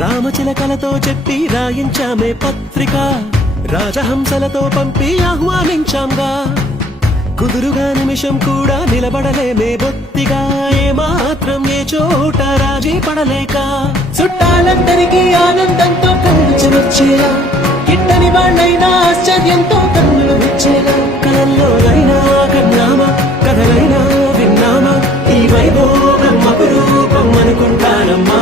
రామచిలకలతో చెప్పి రాయించామే పత్రిక, రాజహంసలతో పంపి ఆహ్వానించాంగా. కుదురుగా నిమిషం కూడా నిలబడలేమే బొత్తిగా, ఏమాత్రం ఏ చోట రాజీ పడలేక. చుట్టాలందరికీ ఆనందంతో కళ్ళు చెమర్చేలా, గిట్టని వాళ్ళైనా ఆశ్చర్యంతో కన్నులు వచ్చేలా. కలల్లోనైనా కన్నామా, కథలైనా విన్నామా, ఈ వైభోగం అపురూపం అనుకుంటానమ్మా.